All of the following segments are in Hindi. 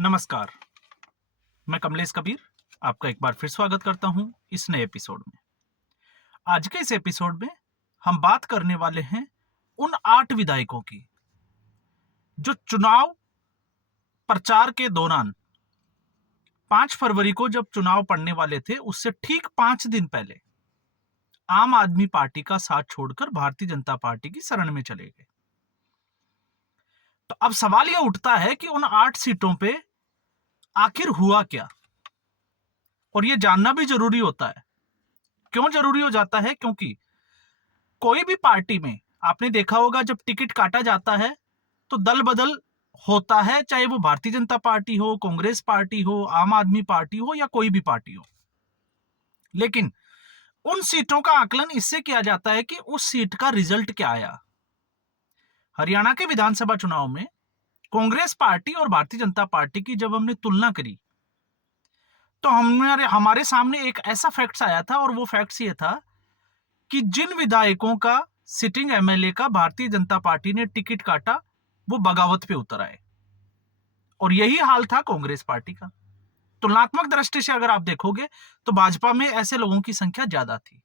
नमस्कार। मैं कमलेश कबीर आपका एक बार फिर स्वागत करता हूं इस नए एपिसोड में। आज के इस एपिसोड में हम बात करने वाले हैं उन 8 विधायकों की जो चुनाव प्रचार के दौरान 5 फरवरी को जब चुनाव पड़ने वाले थे उससे ठीक 5 दिन पहले आम आदमी पार्टी का साथ छोड़कर भारतीय जनता पार्टी की शरण में चले गए। तो अब सवाल यह उठता है कि उन 8 सीटों पे आखिर हुआ क्या, और यह जानना भी जरूरी होता है। क्यों जरूरी हो जाता है? क्योंकि कोई भी पार्टी में आपने देखा होगा जब टिकट काटा जाता है तो दल बदल होता है, चाहे वो भारतीय जनता पार्टी हो, कांग्रेस पार्टी हो, आम आदमी पार्टी हो या कोई भी पार्टी हो। लेकिन उन सीटों का आकलन इससे किया जाता है कि उस सीट का रिजल्ट क्या आया। हरियाणा के विधानसभा चुनाव में कांग्रेस पार्टी और भारतीय जनता पार्टी की जब हमने तुलना करी तो हमारे सामने एक ऐसा फैक्ट्स आया था, और वो फैक्ट्स ये था कि जिन विधायकों का सिटिंग एमएलए का भारतीय जनता पार्टी ने टिकट काटा वो बगावत पे उतर आए, और यही हाल था कांग्रेस पार्टी का। तुलनात्मक दृष्टि से अगर आप देखोगे तो भाजपा में ऐसे लोगों की संख्या ज्यादा थी।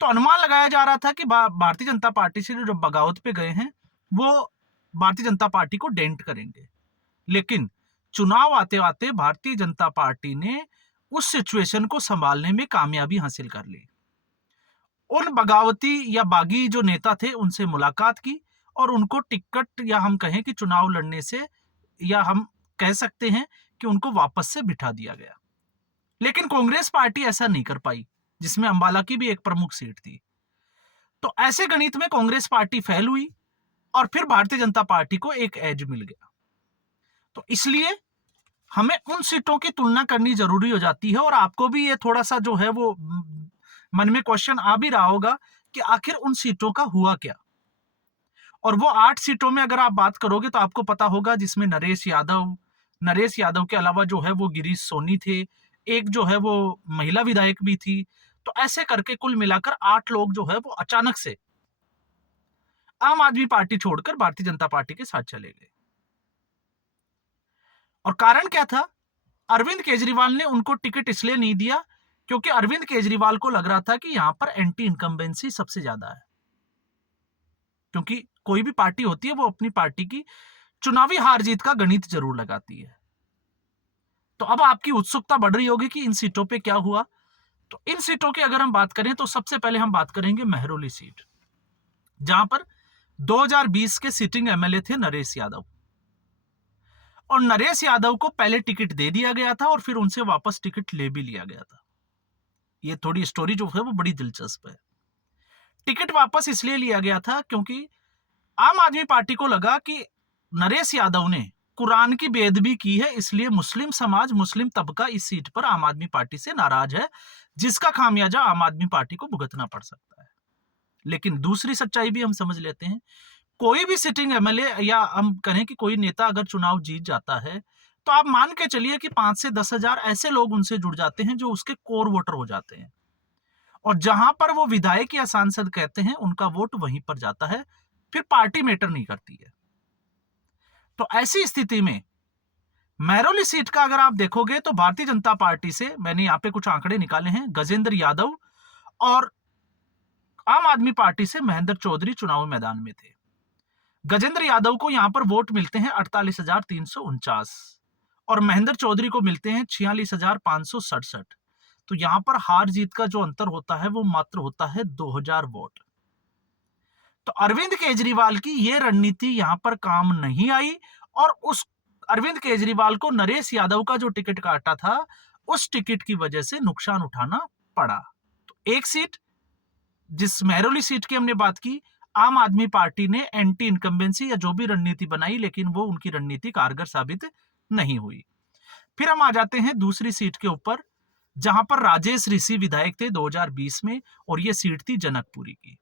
तो अनुमान लगाया जा रहा था कि भारतीय जनता पार्टी से जो बगावत पे गए हैं वो भारतीय जनता पार्टी को डेंट करेंगे। लेकिन चुनाव आते आते भारतीय जनता पार्टी ने उस सिचुएशन को संभालने में कामयाबी हासिल कर ली। उन बगावती या बागी जो नेता थे उनसे मुलाकात की और उनको टिकट, या हम कहें कि चुनाव लड़ने से, या हम कह सकते हैं कि उनको वापस से बिठा दिया गया। लेकिन कांग्रेस पार्टी ऐसा नहीं कर पाई, जिसमें अंबाला की भी एक प्रमुख सीट थी। तो ऐसे गणित में कांग्रेस पार्टी फेल हुई और फिर भारतीय जनता पार्टी को एक एज मिल गया। तो इसलिए हमें उन सीटों की तुलना करनी जरूरी हो जाती है, और आपको भी ये थोड़ा सा जो है वो मन में क्वेश्चन आ भी रहा होगा कि आखिर उन सीटों का हुआ क्या। और वो 8 सीटों में अगर आप बात करोगे तो आपको पता होगा जिसमें नरेश यादव के अलावा जो है वो गिरीश सोनी थे, एक जो है वो महिला विधायक भी थी। तो ऐसे करके कुल मिलाकर 8 लोग जो है वो अचानक से आम आदमी पार्टी छोड़कर भारतीय जनता पार्टी के साथ चले गए। और कारण क्या था? अरविंद केजरीवाल ने उनको टिकट इसलिए नहीं दिया क्योंकि अरविंद केजरीवाल को लग रहा था कि यहां पर एंटी इनकम्बेंसी सबसे ज्यादा है। क्योंकि कोई भी पार्टी होती है वो अपनी पार्टी की चुनावी हार जीत का गणित जरूर लगाती है। तो अब आपकी उत्सुकता बढ़ रही होगी कि इन सीटों पे क्या हुआ। तो इन सीटों की अगर हम बात करें तो सबसे पहले हम बात करेंगे महरौली सीट, जहां पर 2020 के सिटिंग एमएलए थे नरेश यादव। और नरेश यादव को पहले टिकट दे दिया गया था और फिर उनसे वापस टिकट ले भी लिया गया था। ये थोड़ी स्टोरी जो है वो बड़ी दिलचस्प है। टिकट वापस इसलिए लिया गया था क्योंकि आम आदमी पार्टी को लगा कि नरेश यादव ने कुरान की बेअदबी की है, इसलिए मुस्लिम समाज, मुस्लिम तबका इस सीट पर आम आदमी पार्टी से नाराज है, जिसका खामियाजा आम आदमी पार्टी को भुगतना पड़ सकता है। लेकिन दूसरी सच्चाई भी हम समझ लेते हैं। कोई भी सिटिंग एमएलए या हम कहें कि कोई नेता अगर चुनाव जीत जाता है तो आप मान के चलिए कि 5 से 10,000 ऐसे लोग उनसे जुड़ जाते हैं जो उसके कोर वोटर हो जाते हैं, और जहां पर वो विधायक या सांसद कहते हैं उनका वोट वहीं पर जाता है, फिर पार्टी मैटर नहीं करती है। तो ऐसी स्थिति में महरौली सीट का अगर आप देखोगे तो भारतीय जनता पार्टी से मैंने यहां पे कुछ आंकड़े निकाले हैं, गजेंद्र यादव, और आम आदमी पार्टी से महेंद्र चौधरी चुनाव मैदान में थे। गजेंद्र यादव को यहां पर वोट मिलते हैं 48,349 और महेंद्र चौधरी को मिलते हैं 46,567। तो यहां पर हार जीत का जो अंतर होता है वो मात्र होता है 2,000 वोट। तो अरविंद केजरीवाल की ये रणनीति यहां पर काम नहीं आई, और उस अरविंद केजरीवाल को नरेश यादव का जो टिकट काटा था उस टिकट की वजह से नुकसान उठाना पड़ा। तो एक सीट, जिस महरौली सीट की हमने बात की, आम आदमी पार्टी ने एंटी इनकम्बेंसी या जो भी रणनीति बनाई, लेकिन वो उनकी रणनीति कारगर साबित नहीं हुई। फिर हम आ जाते हैं दूसरी सीट के ऊपर, जहां पर राजेश ऋषि विधायक थे 2020 में, और यह सीट थी जनकपुरी की।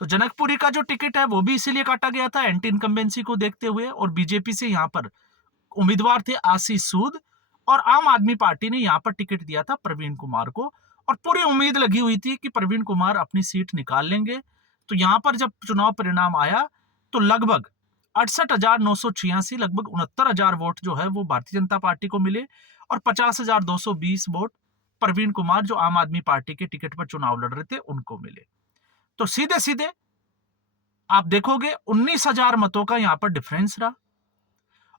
तो जनकपुरी का जो टिकट है वो भी इसीलिए काटा गया था एंटी इनकम्बेंसी को देखते हुए, और बीजेपी से यहां पर उम्मीदवार थे आशीष सूद, और आम आदमी पार्टी ने यहां पर टिकट दिया था प्रवीण कुमार को, और पूरी उम्मीद लगी हुई थी कि प्रवीण कुमार अपनी सीट निकाल लेंगे। तो यहां पर जब चुनाव परिणाम आया तो लगभग 68,986 लगभग 69,000 वोट जो है वो भारतीय जनता पार्टी को मिले और 50,220 वोट प्रवीण कुमार जो आम आदमी पार्टी के टिकट पर चुनाव लड़ रहे थे उनको मिले। तो सीधे सीधे आप देखोगे 19,000 मतों का यहां पर डिफरेंस रहा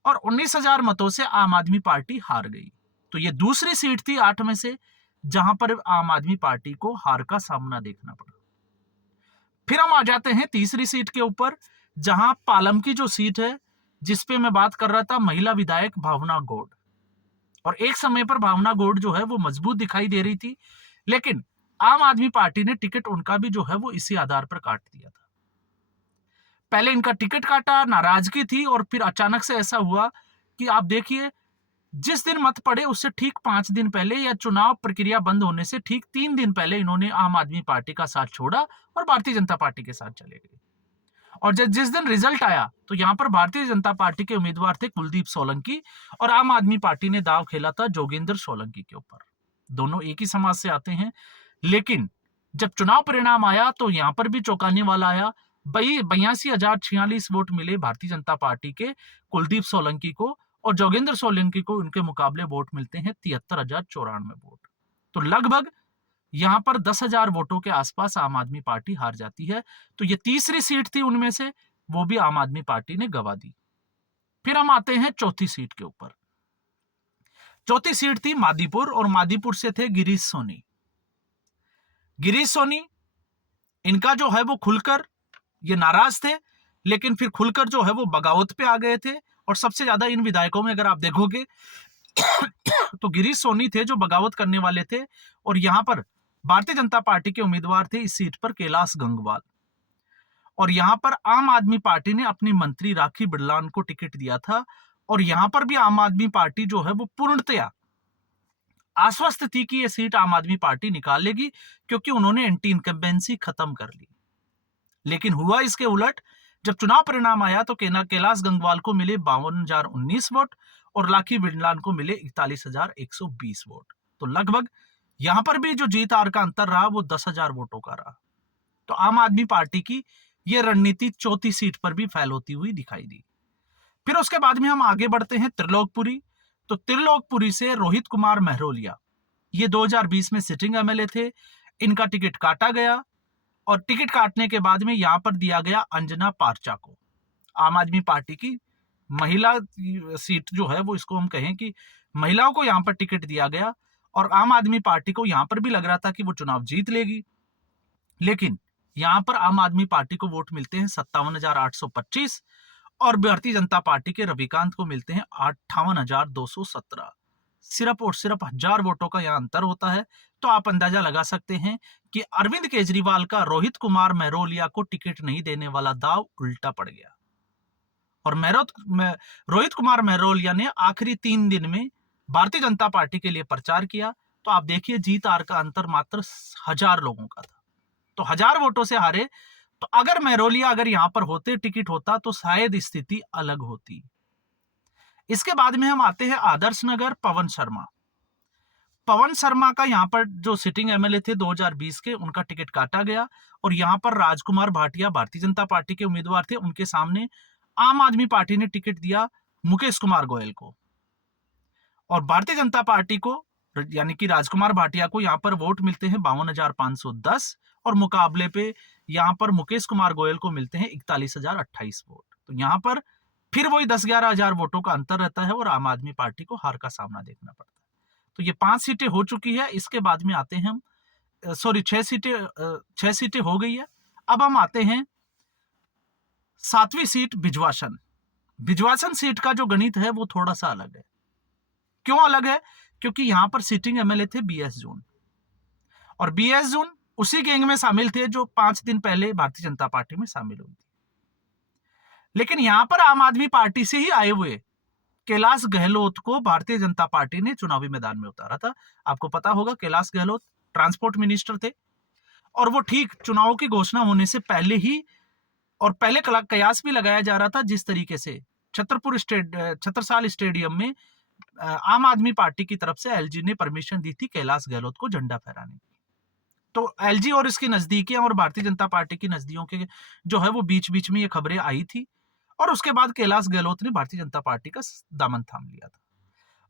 और 19,000 मतों से आम आदमी पार्टी हार गई। तो ये दूसरी सीट थी 8 में से जहां पर आम आदमी पार्टी को हार का सामना देखना पड़ा। फिर हम आ जाते हैं तीसरी सीट के ऊपर, जहां पालम की जो सीट है जिसपे मैं बात कर रहा था, महिला विधायक भावना गौड़। और एक समय पर भावना गौड़ जो है वो मजबूत दिखाई दे रही थी, लेकिन आम आदमी पार्टी ने टिकट उनका भी जो है वो इसी आधार पर काट दिया था। पहले इनका टिकट काटा, नाराजगी थी, और फिर अचानक से ऐसा हुआ कि आप देखिए जिस दिन मत पड़े उससे ठीक 5 दिन पहले या चुनाव प्रक्रिया बंद होने से ठीक 3 दिन पहले इन्होंने आम आदमी पार्टी का साथ छोड़ा और भारतीय जनता पार्टी के साथ चले गए। और जब जिस दिन रिजल्ट आया तो यहां पर भारतीय जनता पार्टी के उम्मीदवार थे कुलदीप सोलंकी और आम आदमी पार्टी ने दाव खेला था जोगेंद्र सोलंकी के ऊपर। दोनों एक ही समाज से आते हैं, लेकिन जब चुनाव परिणाम आया तो यहां पर भी चौंकाने वाला आया। 82,046 वोट मिले भारतीय जनता पार्टी के कुलदीप सोलंकी को और जोगेंद्र सोलंकी को उनके मुकाबले वोट मिलते हैं 73,094 वोट। तो लगभग यहां पर 10,000 वोटों के आसपास आम आदमी पार्टी हार जाती है। तो ये तीसरी सीट थी उनमें से, वो भी आम आदमी पार्टी ने गंवा दी। फिर हम आते हैं चौथी सीट के ऊपर। चौथी सीट थी मादीपुर और मादीपुर से थे गिरीश सोनी। गिरीश सोनी इनका जो है वो खुलकर ये नाराज थे, लेकिन फिर खुलकर जो है वो बगावत पे आ गए थे। और सबसे ज्यादा इन विधायकों में अगर आप देखोगे तो गिरीश सोनी थे जो बगावत करने वाले थे। और यहां पर भारतीय जनता पार्टी के उम्मीदवार थे इस सीट पर कैलाश गंगवाल। और यहां पर आम आदमी पार्टी ने अपनी मंत्री राखी बिरलान को टिकट दिया था। और यहां पर भी आम आदमी पार्टी जो है वो पूर्णतया आश्वस्त थी कि यह सीट आम आदमी पार्टी निकाल लेगी, क्योंकि उन्होंने एंटी इनकम्बेंसी खत्म कर ली। लेकिन हुआ इसके उलट। जब चुनाव परिणाम आया तो कैलाश गंगवाल को मिले 52,019 वोट और राखी बिरलान को मिले 41,120 वोट। तो लगभग यहां पर भी जो जीत हार का अंतर रहा वो 10,000 वोटों का रहा। तो आम आदमी पार्टी की यह रणनीति चौथी सीट पर भी फैल होती हुई दिखाई दी। फिर उसके बाद में हम आगे बढ़ते हैं त्रिलोकपुरी। तो त्रिलोकपुरी से रोहित कुमार महरोलिया, ये 2020 में सिटिंग एमएलए थे। इनका टिकट काटा गया और टिकट काटने के बाद में यहां पर दिया गया अंजना पारचा को। आम आदमी पार्टी की महिला सीट जो है वो, इसको हम कहें कि महिलाओं को यहां पर टिकट दिया गया और आम आदमी पार्टी को यहां पर भी लग रहा था कि वो चुनाव जीत लेगी। लेकिन यहां पर आम आदमी पार्टी को वोट मिलते हैं 57,825 और भारतीय जनता पार्टी के रविकांत को मिलते हैं 58,217। सिर्फ और सिर्फ 1000 वोटों का यहां अंतर होता है। तो आप अंदाजा लगा सकते हैं कि अरविंद केजरीवाल का रोहित कुमार महरोलिया को टिकट नहीं देने वाला दाव उल्टा पड़ गया। और रोहित कुमार महरोलिया ने आखिरी 3 दिन में भारतीय जनता पार्टी के लिए प्रचार किया। तो आप देखिए जीत हार का अंतर मात्र 1000 लोगों का था। तो 1000 वोटों से हारे। तो अगर महरोलिया अगर यहां पर होते, टिकट होता, तो शायद स्थिति अलग होती। इसके बाद में हम आते हैं आदर्श नगर। पवन शर्मा। पवन शर्मा का यहां पर जो सिटिंग एमएलए थे 2020 के, उनका टिकट काटा गया और यहां पर राजकुमार भाटिया भारतीय जनता पार्टी के उम्मीदवार थे। उनके सामने आम आदमी पार्टी ने टिकट दिया मुकेश कुमार गोयल को। और भारतीय जनता पार्टी को यानी कि राजकुमार भाटिया को यहां पर वोट मिलते हैं 52,510 और मुकाबले पे यहां पर मुकेश कुमार गोयल को मिलते हैं 41,028 वोट। तो यहां पर फिर वही 10-11 हजार वोटों का अंतर रहता है और आम आदमी पार्टी को हार का सामना देखना पड़ता है। तो ये 5 सीटें हो चुकी है। इसके बाद में आते हैं हम 6 सीटें हो गई है। अब हम आते हैं 7वीं सीट भिजवासन। भिजवासन सीट का जो गणित है वो थोड़ा सा अलग है। क्यों अलग है? क्योंकि यहां पर सिटिंग एमएलए थे बीएस जून और बीएस जून उसी गैंग में शामिल थे जो 5 दिन पहले भारतीय जनता पार्टी में शामिल हुई थी। लेकिन यहां पर आम आदमी पार्टी से ही आए हुए कैलाश गहलोत को भारतीय जनता पार्टी ने चुनावी मैदान में उतारा था। आपको पता होगा कैलाश गहलोत ट्रांसपोर्ट मिनिस्टर थे और वो ठीक चुनाव की घोषणा होने से पहले ही और पहले कयास भी लगाया जा रहा था जिस तरीके से छत्रसाल स्टेडियम में आम आदमी पार्टी की तरफ से एलजी ने परमिशन दी थी कैलाश गहलोत को झंडा फहराने की। तो एलजी और इसकी नजदीकियां और भारतीय जनता पार्टी की नजदीकियों के जो है वो बीच बीच में ये खबरें आई थी और उसके बाद कैलाश गहलोत ने भारतीय जनता पार्टी का दामन थाम लिया था।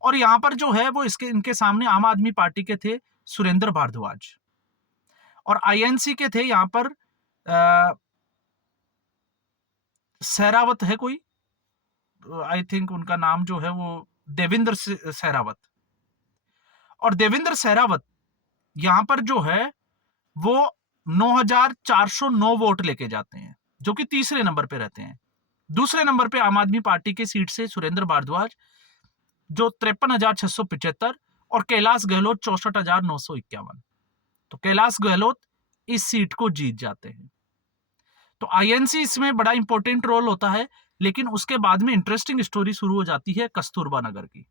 और यहां पर जो है वो इनके सामने आम आदमी पार्टी के थे सुरेंद्र भारद्वाज, और आईएनसी के थे यहां पर सहरावत है कोई, आई थिंक उनका नाम जो है वो देवेंद्र सहरावत। और देवेंद्र सहरावत यहां पर जो है वो 9,409 वोट लेके जाते हैं, जो कि तीसरे नंबर पे रहते हैं। दूसरे नंबर पे आम आदमी पार्टी के सीट से सुरेंद्र भारद्वाज जो 53,675, और कैलाश गहलोत 64,951। तो कैलाश गहलोत इस सीट को जीत जाते हैं। तो आईएनसी इसमें बड़ा इंपॉर्टेंट रोल होता है। लेकिन उसके बाद में इंटरेस्टिंग स्टोरी शुरू हो जाती है कस्तूरबा नगर की।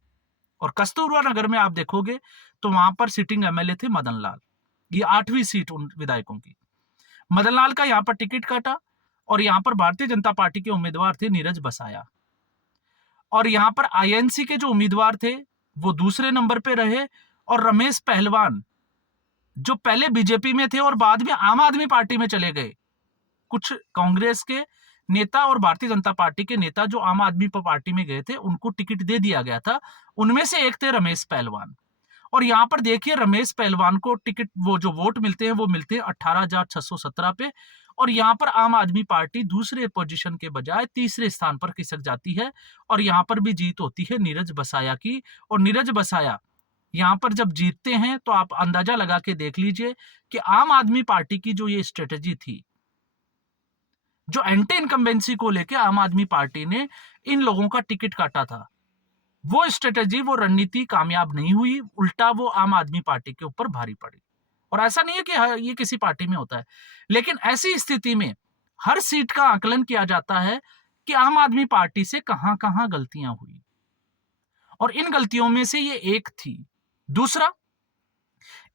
और कस्तूरबा नगर में आप देखोगे तो वहां पर सिटिंग एमएलए थे मदन लाल। ये 8वीं सीट उन विधायकों की। मदन लाल का यहां पर टिकट काटा, और यहां पर भारतीय जनता पार्टी के उम्मीदवार थे नीरज बसाया। और यहां पर आईएनसी के जो उम्मीदवार थे वो दूसरे नंबर पे रहे, और रमेश पहलवान जो पहले बीजेपी में थे और बाद में आम आदमी पार्टी में चले गए। कुछ कांग्रेस के नेता और भारतीय जनता पार्टी के नेता जो आम आदमी पार्टी में गए थे उनको टिकट दे दिया गया था। उनमें से एक थे रमेश पहलवान। और यहां पर देखिए रमेश पहलवान को टिकट, वो जो वोट मिलते हैं वो मिलते हैं 18,617 पे। और यहां पर आम आदमी पार्टी दूसरे पोजीशन के बजाय तीसरे स्थान पर खिसक जाती है, और यहां पर भी जीत होती है नीरज बसाया की। और नीरज बसाया यहां पर जब जीतते हैं तो आप अंदाजा लगा के देख लीजिए कि आम आदमी पार्टी की जो ये स्ट्रेटेजी थी, जो एंटी इनकम्बेंसी को लेकर आम आदमी पार्टी ने इन लोगों का टिकट काटा था, वो स्ट्रेटेजी, वो रणनीति कामयाब नहीं हुई। उल्टा वो आम आदमी पार्टी के ऊपर भारी पड़ी। और ऐसा नहीं है कि ये किसी पार्टी में होता है, लेकिन ऐसी स्थिति में हर सीट का आकलन किया जाता है कि आम आदमी पार्टी से कहां कहां गलतियां हुई, और इन गलतियों में से ये एक थी। दूसरा,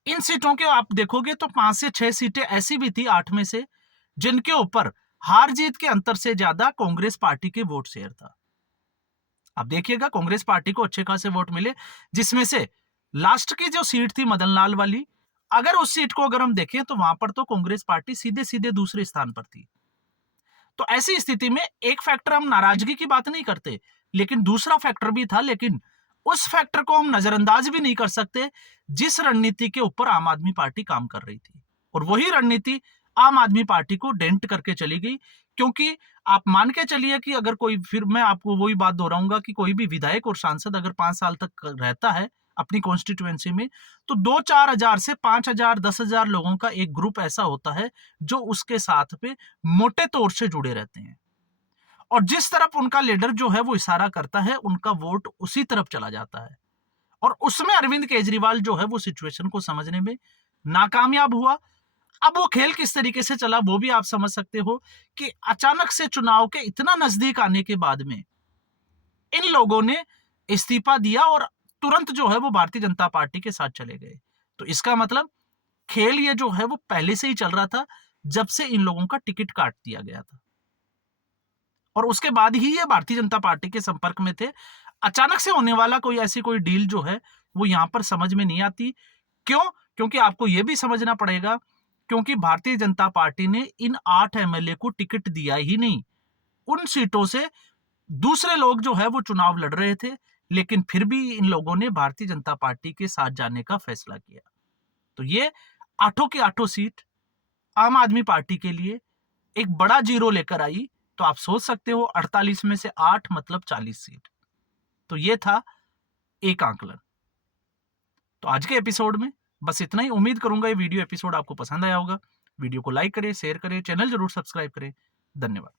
इन सीटों के आप देखोगे तो 5 से 6 सीटें ऐसी भी थी 8 में से जिनके ऊपर हार जीत के अंतर से ज्यादा कांग्रेस पार्टी के वोट शेयर था। आप देखिएगा कांग्रेस पार्टी को अच्छे खासे वोट मिले, जिसमें से लास्ट की जो सीट थी मदन लाल वाली, अगर उस सीट को अगर हम देखें तो वहां पर तो कांग्रेस पार्टी सीधे सीधे दूसरे स्थान पर थी। तो ऐसी स्थिति में एक फैक्टर, हम नाराजगी की बात नहीं करते, लेकिन दूसरा फैक्टर भी था, लेकिन उस फैक्टर को हम नजरअंदाज भी नहीं कर सकते जिस रणनीति के ऊपर आम आदमी पार्टी काम कर रही थी। और वही रणनीति आम आदमी पार्टी को डेंट करके चली गई। क्योंकि आप मान के चलिए कि अगर कोई, फिर मैं आपको वही बात दोहराऊंगा कि कोई भी विधायक और सांसद अगर 5 साल तक रहता है अपनी कॉन्स्टिट्यूएंसी में, तो 2-4 हजार से 5,000 10,000 लोगों का एक ग्रुप ऐसा होता है जो उसके साथ पे मोटे तौर से जुड़े रहते हैं, और जिस तरफ उनका लीडर जो है वो इशारा करता है उनका वोट उसी तरफ चला जाता है। और उसमें अरविंद केजरीवाल जो है वो सिचुएशन को समझने में नाकामयाब हुआ। अब वो खेल किस तरीके से चला वो भी आप समझ सकते हो कि अचानक से चुनाव के इतना नजदीक आने के बाद में इन लोगों ने इस्तीफा दिया और तुरंत जो है वो भारतीय जनता पार्टी के साथ चले गए। तो इसका मतलब खेल ये जो है वो पहले से ही चल रहा था, जब से इन लोगों का टिकट काट दिया गया था, और उसके बाद ही ये भारतीय जनता पार्टी के संपर्क में थे। अचानक से होने वाला कोई ऐसी कोई डील जो है वो यहां पर समझ में नहीं आती। क्यों? क्योंकि आपको यह भी समझना पड़ेगा, क्योंकि भारतीय जनता पार्टी ने इन 8 एमएलए को टिकट दिया ही नहीं। उन सीटों से दूसरे लोग जो है वो चुनाव लड़ रहे थे, लेकिन फिर भी इन लोगों ने भारतीय जनता पार्टी के साथ जाने का फैसला किया। तो ये 8 की 8 सीट आम आदमी पार्टी के लिए एक बड़ा जीरो लेकर आई। तो आप सोच सकते हो 48 में से 8 मतलब 40 सीट। तो ये था एक आंकलन। तो आज के एपिसोड में बस इतना ही। उम्मीद करूंगा ये वीडियो एपिसोड आपको पसंद आया होगा। वीडियो को लाइक करें, शेयर करें, चैनल जरूर सब्सक्राइब करें। धन्यवाद।